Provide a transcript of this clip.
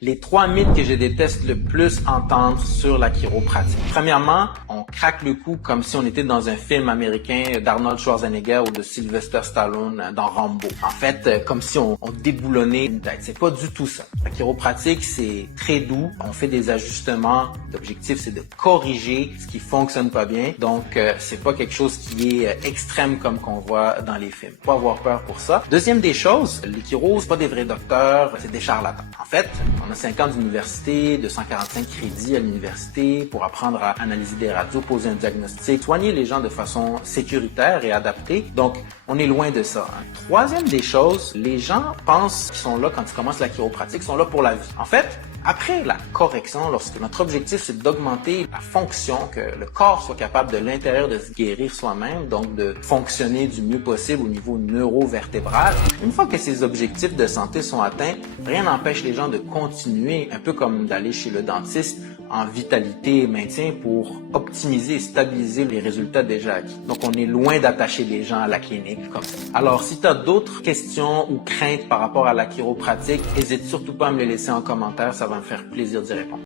Les trois mythes que je déteste le plus entendre sur la chiropratique. Premièrement, on craque le cou comme si on était dans un film américain d'Arnold Schwarzenegger ou de Sylvester Stallone dans Rambo. En fait, comme si on déboulonnait une tête. C'est pas du tout ça. La chiropratique, c'est très doux. On fait des ajustements. L'objectif, c'est de corriger ce qui fonctionne pas bien. Donc, c'est pas quelque chose qui est extrême comme qu'on voit dans les films. Faut pas avoir peur pour ça. Deuxième des choses, les chiros, c'est pas des vrais docteurs, c'est des charlatans. En fait, on a 5 ans d'université, 245 crédits à l'université pour apprendre à analyser des radios, poser un diagnostic, soigner les gens de façon sécuritaire et adaptée. Donc, on est loin de ça. Troisième des choses, les gens pensent qu'ils sont là quand ils commencent la chiropratique, ils sont là pour la vie. En fait, après la correction, lorsque notre objectif c'est d'augmenter la fonction, que le corps soit capable de l'intérieur de se guérir soi-même, donc de fonctionner du mieux possible au niveau neuro-vertébral, une fois que ces objectifs de santé sont atteints, rien n'empêche les gens de continuer, un peu comme d'aller chez le dentiste en vitalité et maintien pour optimiser et stabiliser les résultats déjà acquis. Donc on est loin d'attacher les gens à la clinique comme ça. Alors si tu as d'autres questions ou craintes par rapport à la chiropratique, n'hésite surtout pas à me les laisser en commentaire, ça va me faire plaisir d'y répondre.